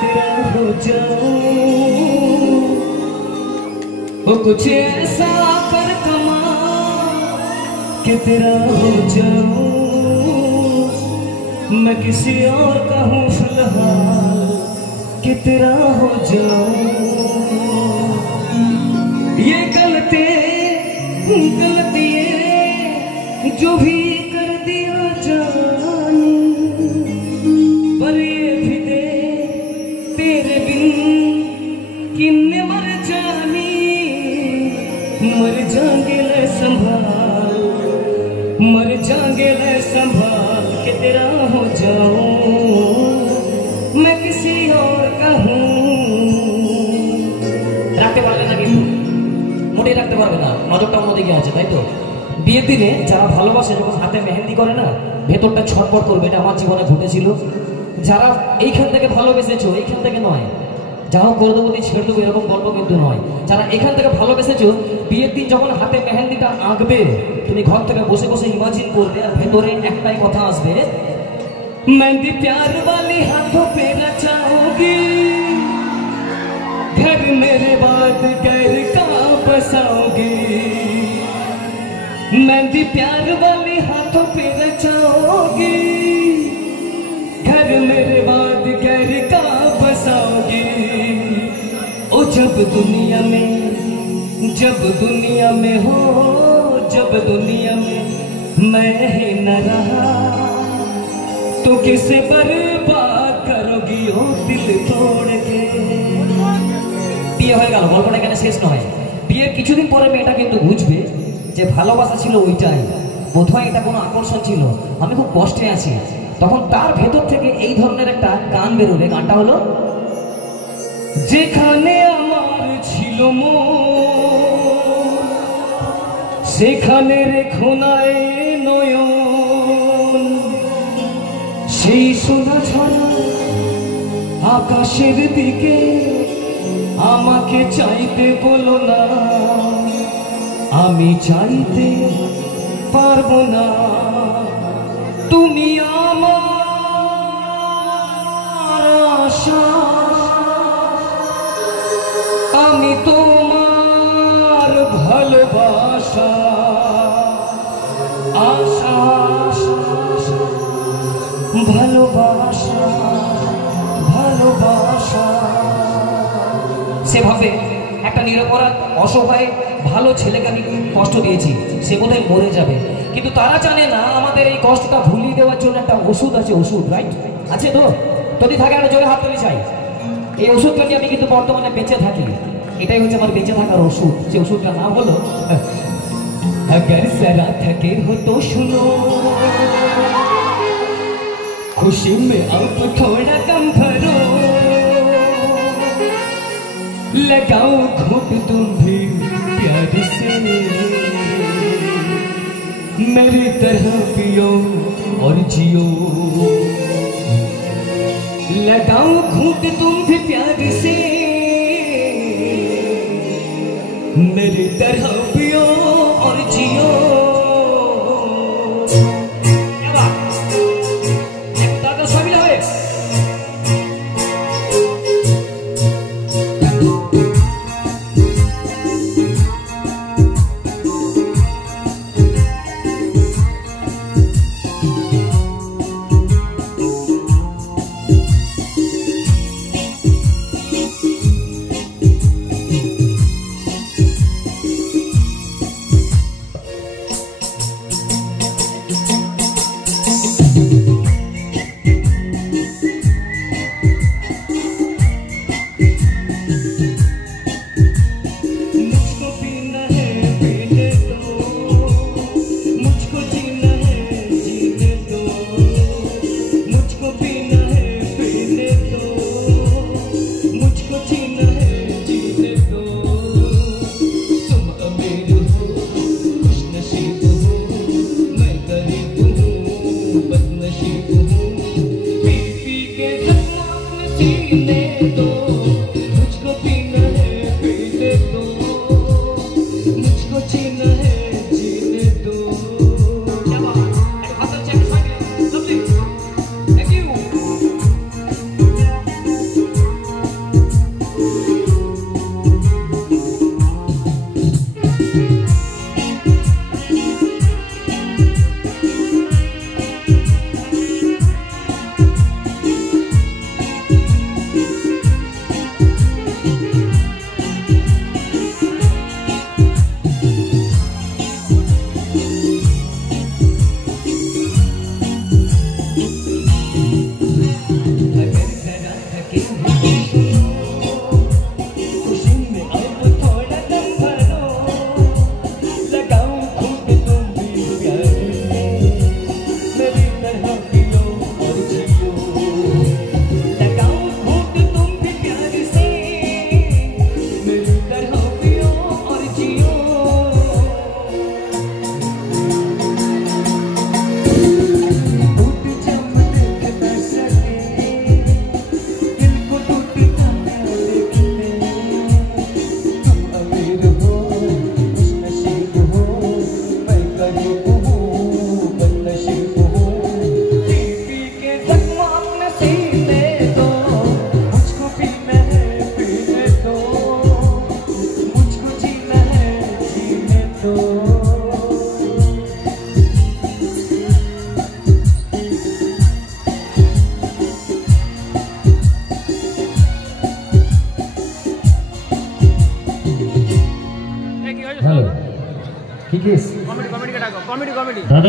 तेरा हो जाऊं, वो कुछ ऐसा कर कमा कि तेरा हो जाऊं। मैं किसी और का हूँ फिलहाल कि तेरा हो जाऊं। ये गलती जो भी कर दिया जानी, पर ये भी दे तेरे बिन किन्ने मर जानी। मर जाएंगे ले संभाल, मर जाएंगे ले संभाल के तेरा हो जाऊं। मैं किसी और का हूँ। রাখতে পারলে না কিন্তু মোটেই রাখতে পারবে না, নজরটা অন্যদিকে আছে, তাই তো? বিয়ের দিনে যারা ভালোবাসে যখন হাতে মেহেন্দি করে না, ভেতরটা ছটফট করবে। এটা আমার জীবনে ঘটেছিল। যারা এইখান থেকে ভালোবেসেছো, এইখান থেকে নয়, যা হোক করে দেবো ছেড়ে দেবো এরকম গল্প কিন্তু নয়। যারা এখান থেকে ভালোবেসেছো, বিয়ের দিন যখন হাতে মেহেন্দিটা আঁকবে, তুমি ঘর থেকে বসে বসে ইমাজিন করবে, আর ভেতরে একটাই কথা আসবে, मेहंदी प्यार वाली हाथों पे रचाओगी, घर मेरे बाद घर का बसाओगी। मेहंदी प्यार वाली हाथों पे रचाओगी, घर मेरे बाद घर का बसाओगी। ओ जब दुनिया में हो, जब दुनिया में मैं ही न रहा, तो किसे बर्बाद करोगी ओ दिल तोड़ के। বিয়ে হয়ে গেল, গল্পটা এখানে শেষ নয়। বিয়ের কিছুদিন পরে মেয়েটা কিন্তু বুঝবে যে ভালোবাসা ছিল ওইটাই, বোধহয় এটা কোনো আকর্ষণ ছিল, আমি খুব কষ্টে আছি। তখন তার ভেতর থেকে এই ধরনের একটা গান বেরোলে, গানটা হলো, যেখানে আমার ছিল মন সেখানে রেখো না এ নয়ন, সেই সোনা ছড়া আকাশের দিকে আমাকে চাইতে বলো না, আমি চাইতে পারবো না। তুমি আমার আশা, আমি তোমার ভালোবাসা। আশা ভালোবাসা ভালোবাসা। সেভাবে একটা নিরপরাধ অসহায় ভালো ছেলেকে আমি কষ্ট দিয়েছি, সে বোধহয় মরে যাবে, কিন্তু তারা জানে না আমাদের এই কষ্টটা ভুলিয়ে দেওয়ার জন্য একটা ওষুধ আছে। ওষুধ রাইট আছে তো? যদি থাকে একটা জোরে হাত তুলে চাই। এই ওষুধটা নিয়ে আমি কিন্তু বর্তমানে বেঁচে থাকি, এটাই হচ্ছে আমার বেঁচে থাকার ওষুধ। যে ওষুধটার নাম হলো, अगर जरा थके हो तो सुनो, खुशी में अब थोड़ा कम भरो, लगाओ घूंट तुम भी प्यार से, मेरी तरह पियो और जियो। लगाओ घूंट तुम भी प्यार से, मेरी तरह पियो और जियो। কমেডি কমেডি দাদা